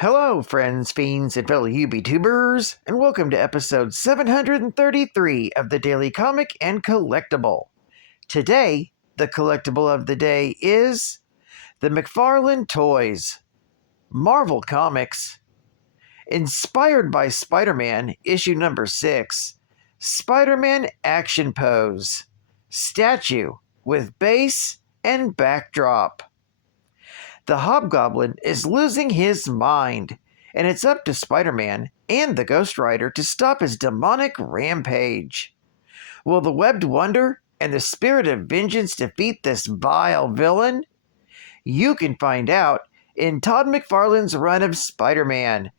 Hello, friends, fiends, and fellow UBTubers, and welcome to episode 733 of the Daily Comic and Collectible. Today, the collectible of the day is the McFarlane Toys. Marvel Comics. Inspired by Spider-Man, issue number 6. Spider-Man Action Pose. Statue with base and backdrop. The Hobgoblin is losing his mind, and it's up to Spider-Man and the Ghost Rider to stop his demonic rampage. Will the Webbed Wonder and the Spirit of Vengeance defeat this vile villain? You can find out in Todd McFarlane's run of Spider-Man,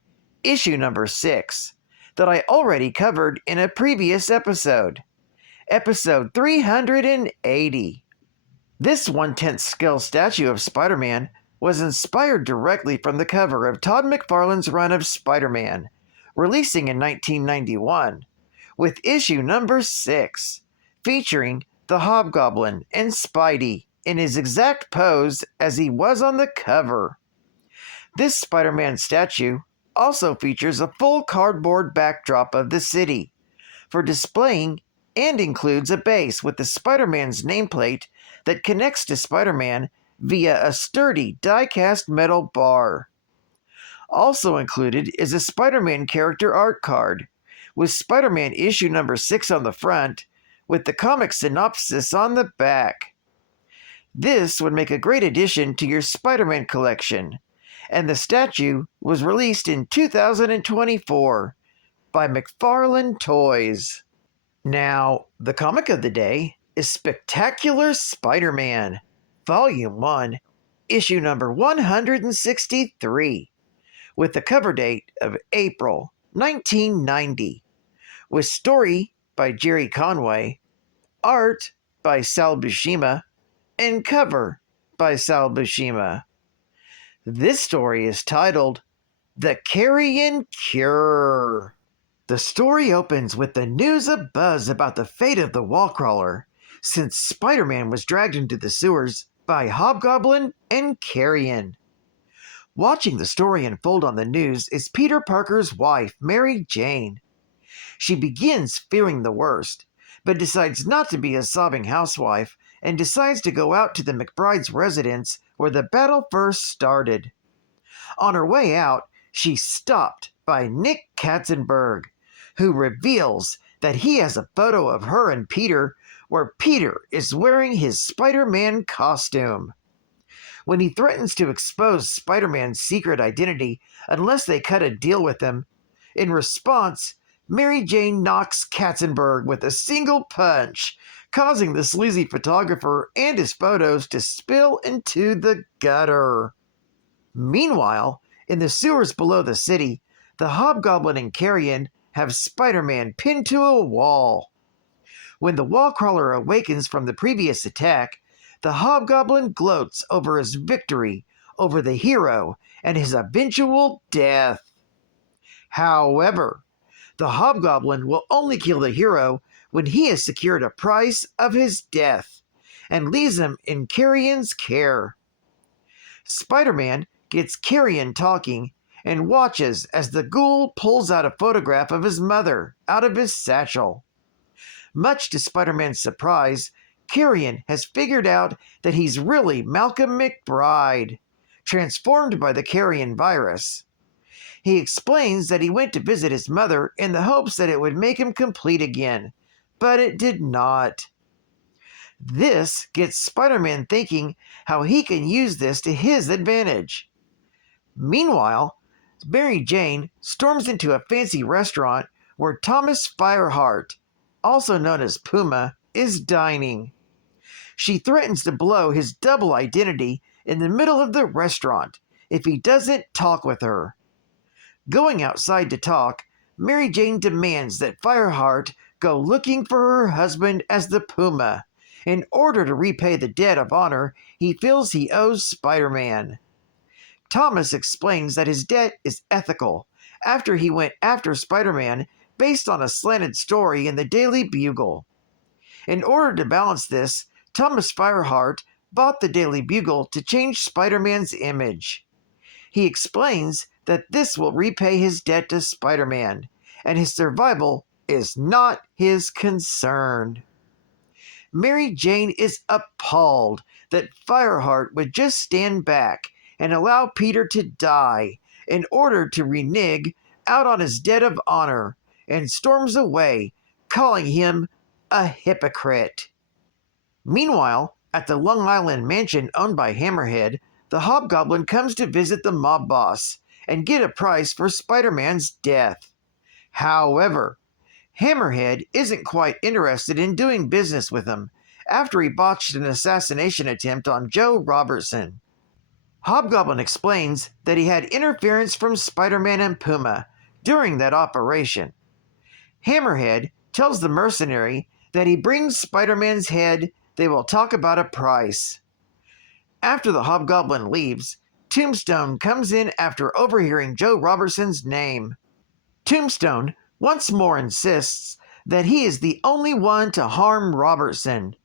issue number 6, that I already covered in a previous episode, episode 380. This 1/10 scale statue of Spider-Man was inspired directly from the cover of Todd McFarlane's run of Spider-Man, releasing in 1991, with issue number 6, featuring the Hobgoblin and Spidey in his exact pose as he was on the cover. This Spider-Man statue also features a full cardboard backdrop of the city for displaying and includes a base with the Spider-Man's nameplate that connects to Spider-Man via a sturdy die-cast metal bar. Also included is a Spider-Man character art card, with Spider-Man issue number 6 on the front, with the comic synopsis on the back. This would make a great addition to your Spider-Man collection, and the statue was released in 2024 by McFarlane Toys. Now, the comic of the day is Spectacular Spider-Man, Volume 1, issue number 163, with the cover date of April 1990, with story by Jerry Conway, art by Sal Buscema, and cover by Sal Buscema. This story is titled The Carrion Cure. The story opens with the news abuzz about the fate of the wall crawler, since Spider-Man was dragged into the sewers by Hobgoblin and Carrion. Watching the story unfold on the news is Peter Parker's wife, Mary Jane. She begins fearing the worst, but decides not to be a sobbing housewife and decides to go out to the McBride's residence where the battle first started. On her way out, she's stopped by Nick Katzenberg, who reveals that he has a photo of her and Peter where Peter is wearing his Spider-Man costume. When he threatens to expose Spider-Man's secret identity unless they cut a deal with him, in response, Mary Jane knocks Katzenberg with a single punch, causing the sleazy photographer and his photos to spill into the gutter. Meanwhile, in the sewers below the city, the Hobgoblin and Carrion have Spider-Man pinned to a wall. When the wall crawler awakens from the previous attack, the Hobgoblin gloats over his victory over the hero and his eventual death. However, the Hobgoblin will only kill the hero when he has secured a price of his death and leaves him in Carrion's care. Spider-Man gets Carrion talking and watches as the ghoul pulls out a photograph of his mother out of his satchel. Much to Spider-Man's surprise, Carrion has figured out that he's really Malcolm McBride, transformed by the Carrion virus. He explains that he went to visit his mother in the hopes that it would make him complete again, but it did not. This gets Spider-Man thinking how he can use this to his advantage. Meanwhile, Mary Jane storms into a fancy restaurant where Thomas Fireheart, also known as Puma, is dining. She threatens to blow his double identity in the middle of the restaurant if he doesn't talk with her. Going outside to talk, Mary Jane demands that Fireheart go looking for her husband as the Puma, in order to repay the debt of honor he feels he owes Spider-Man. Thomas explains that his debt is ethical after he went after Spider-Man based on a slanted story in the Daily Bugle. In order to balance this, Thomas Fireheart bought the Daily Bugle to change Spider-Man's image. He explains that this will repay his debt to Spider-Man, and his survival is not his concern. Mary Jane is appalled that Fireheart would just stand back and allow Peter to die in order to renege out on his debt of honor, and storms away, calling him a hypocrite. Meanwhile, at the Long Island mansion owned by Hammerhead, the Hobgoblin comes to visit the mob boss and get a price for Spider-Man's death. However, Hammerhead isn't quite interested in doing business with him after he botched an assassination attempt on Joe Robertson. Hobgoblin explains that he had interference from Spider-Man and Puma during that operation. Hammerhead tells the mercenary that he brings Spider-Man's head, they will talk about a price. After the Hobgoblin leaves, Tombstone comes in after overhearing Joe Robertson's name. Tombstone once more insists that he is the only one to harm Robertson.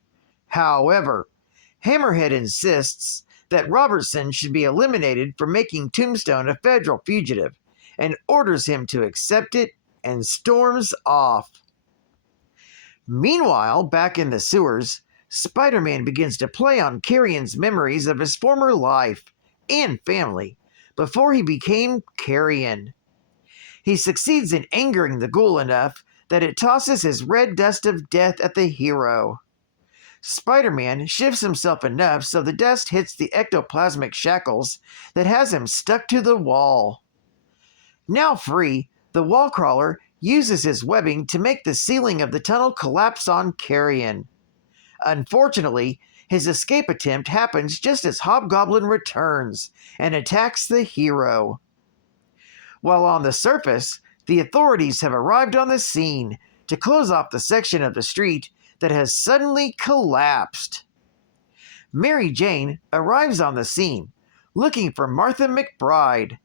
However, Hammerhead insists that Robertson should be eliminated for making Tombstone a federal fugitive, and orders him to accept it and storms off. Meanwhile, back in the sewers, Spider-Man begins to play on Carrion's memories of his former life and family before he became Carrion. He succeeds in angering the ghoul enough that it tosses his red dust of death at the hero. Spider-Man shifts himself enough so the dust hits the ectoplasmic shackles that has him stuck to the wall. Now free, the wall crawler uses his webbing to make the ceiling of the tunnel collapse on Carrion. Unfortunately, his escape attempt happens just as Hobgoblin returns and attacks the hero. While on the surface, the authorities have arrived on the scene to close off the section of the street that has suddenly collapsed. Mary Jane arrives on the scene, looking for Martha McBride.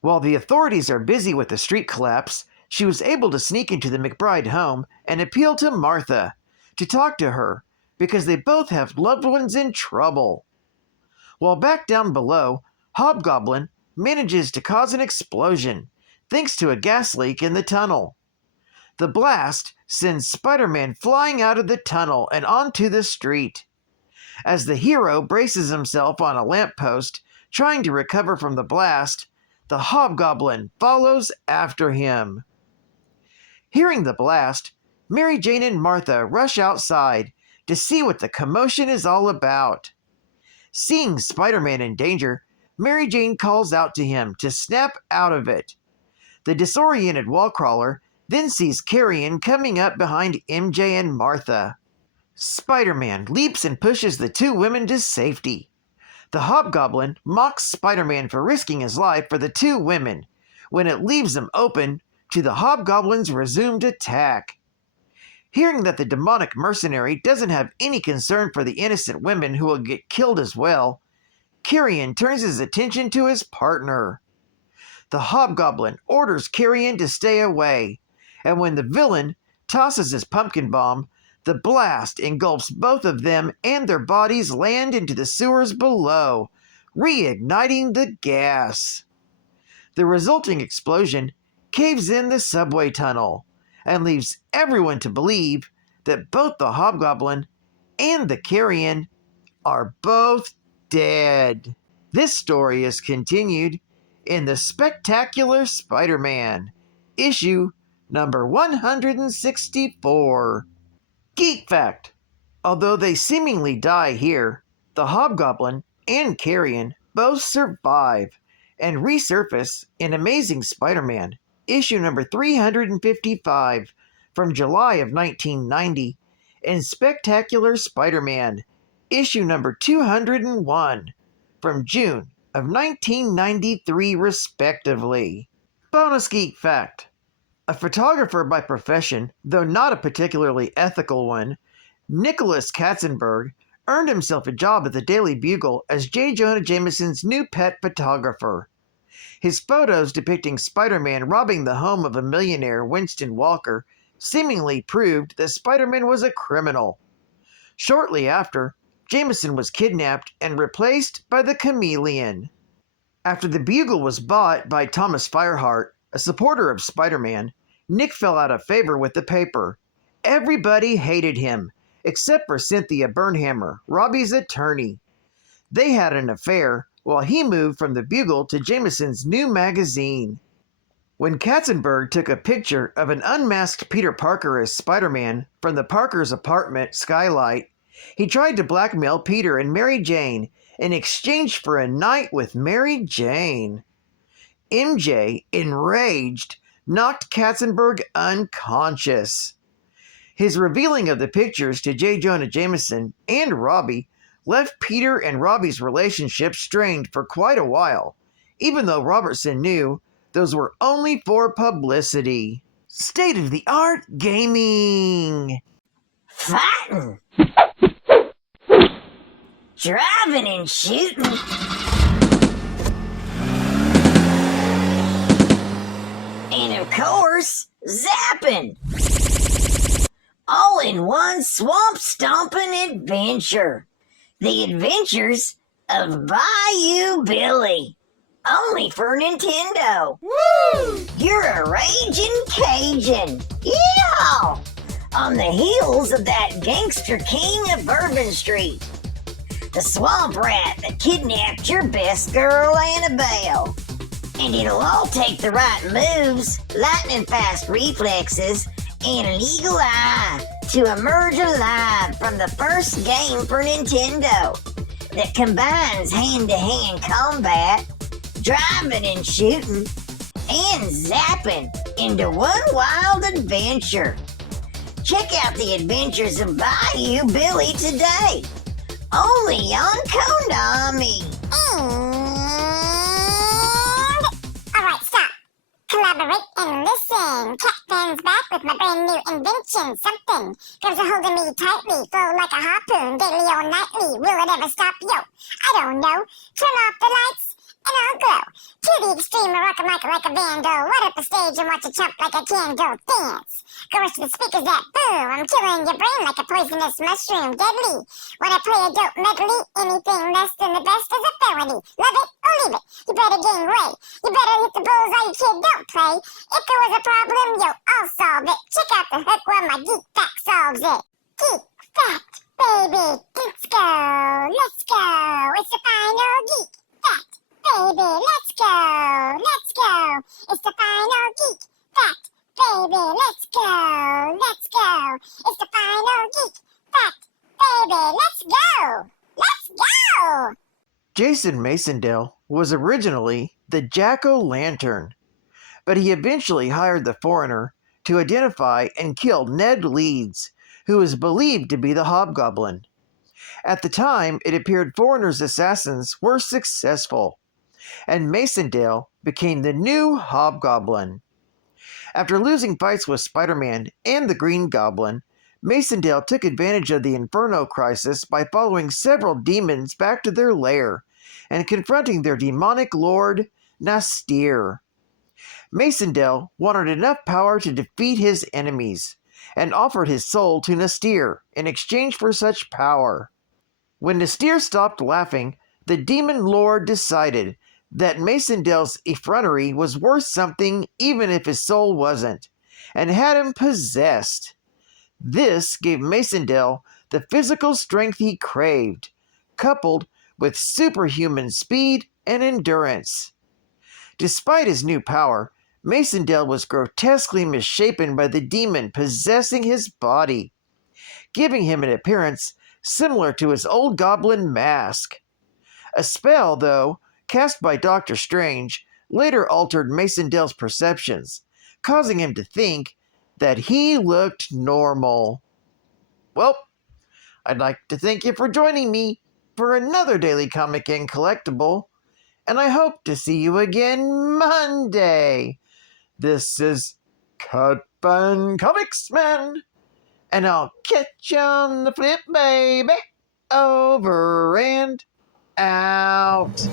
While the authorities are busy with the street collapse, she was able to sneak into the McBride home and appeal to Martha to talk to her because they both have loved ones in trouble. While back down below, Hobgoblin manages to cause an explosion thanks to a gas leak in the tunnel. The blast sends Spider-Man flying out of the tunnel and onto the street. As the hero braces himself on a lamppost, trying to recover from the blast, the Hobgoblin follows after him. Hearing the blast, Mary Jane and Martha rush outside to see what the commotion is all about. Seeing Spider-Man in danger, Mary Jane calls out to him to snap out of it. The disoriented wall crawler then sees Carrion coming up behind MJ and Martha. Spider-Man leaps and pushes the two women to safety. The Hobgoblin mocks Spider-Man for risking his life for the two women, when it leaves them open to the Hobgoblin's resumed attack. Hearing that the demonic mercenary doesn't have any concern for the innocent women who will get killed as well, Carrion turns his attention to his partner. The Hobgoblin orders Carrion to stay away, and when the villain tosses his pumpkin bomb, the blast engulfs both of them and their bodies land into the sewers below, reigniting the gas. The resulting explosion caves in the subway tunnel and leaves everyone to believe that both the Hobgoblin and the Carrion are both dead. This story is continued in the Spectacular Spider-Man, issue number 164. Geek fact: although they seemingly die here, the Hobgoblin and Carrion both survive and resurface in Amazing Spider-Man, issue number 355 from July of 1990, and Spectacular Spider-Man, issue number 201 from June of 1993 respectively. Bonus geek fact: a photographer by profession, though not a particularly ethical one, Nicholas Katzenberg earned himself a job at the Daily Bugle as J. Jonah Jameson's new pet photographer. His photos depicting Spider-Man robbing the home of a millionaire, Winston Walker, seemingly proved that Spider-Man was a criminal. Shortly after, Jameson was kidnapped and replaced by the Chameleon. After the Bugle was bought by Thomas Fireheart, a supporter of Spider-Man, Nick fell out of favor with the paper. Everybody hated him, except for Cynthia Burnhammer, Robbie's attorney. They had an affair while he moved from the Bugle to Jameson's new magazine. When Katzenberg took a picture of an unmasked Peter Parker as Spider-Man from the Parker's apartment skylight, he tried to blackmail Peter and Mary Jane in exchange for a night with Mary Jane. MJ, enraged, knocked Katzenberg unconscious. His revealing of the pictures to J. Jonah Jameson and Robbie left Peter and Robbie's relationship strained for quite a while, even though Robertson knew those were only for publicity. State-of-the-art gaming! Fighting! Driving and shooting! And of course, zapping! All in one swamp-stomping adventure. The Adventures of Bayou Billy. Only for Nintendo. Woo! You're a raging Cajun. Yeah! On the heels of that gangster king of Bourbon Street. The swamp rat that kidnapped your best girl, Annabelle. And it'll all take the right moves, lightning fast reflexes, and an eagle eye to emerge alive from the first game for Nintendo that combines hand-to-hand combat, driving and shooting, and zapping into one wild adventure. Check out the Adventures of Bayou Billy today, only on Konami. Alright, stop. Collaborate and listen. Captain's back with my brand new invention. Something goes a holding me tightly, flow like a harpoon, daily or nightly. Will it ever stop? Yo, I don't know. Turn off the lights and I'll glow. To the extreme, I rock a mic like a vandal. Light up the stage and watch it jump like a candle. Dance. Go rush to the speakers that boom. I'm killing your brain like a poisonous mushroom. Deadly. When I play a dope medley, anything less than the best is a felony. Love it or leave it. You better gain weight. You better hit the bullseye, you kid, don't play. If there was a problem, yo, I'll solve it. Check out the hook while my geek fact solves it. Geek fact, baby. Let's go. Let's go. It's the final geek fact. Baby, let's go, let's go. It's the final geek fact. Baby, let's go, let's go. It's the final geek fact. Baby, let's go, let's go. Jason Masondale was originally the Jack-o'-lantern, but he eventually hired the Foreigner to identify and kill Ned Leeds, who is believed to be the Hobgoblin. At the time, it appeared Foreigner's assassins were successful, and Masondale became the new Hobgoblin. After losing fights with Spider-Man and the Green Goblin, Masondale took advantage of the Inferno crisis by following several demons back to their lair and confronting their demonic lord, Nastir. Masondale wanted enough power to defeat his enemies and offered his soul to Nastir in exchange for such power. When Nastir stopped laughing, the demon lord decided that Masondale's effrontery was worth something even if his soul wasn't, and had him possessed. This gave Masondale the physical strength he craved, coupled with superhuman speed and endurance. Despite his new power, Masondale was grotesquely misshapen by the demon possessing his body, giving him an appearance similar to his old goblin mask. A spell, though, cast by Dr. Strange, later altered Masondale's perceptions, causing him to think that he looked normal. Well, I'd like to thank you for joining me for another Daily Comic and Collectible, and I hope to see you again Monday. This is Cutban Comics Man, and I'll catch you on the flip, baby. Over and out.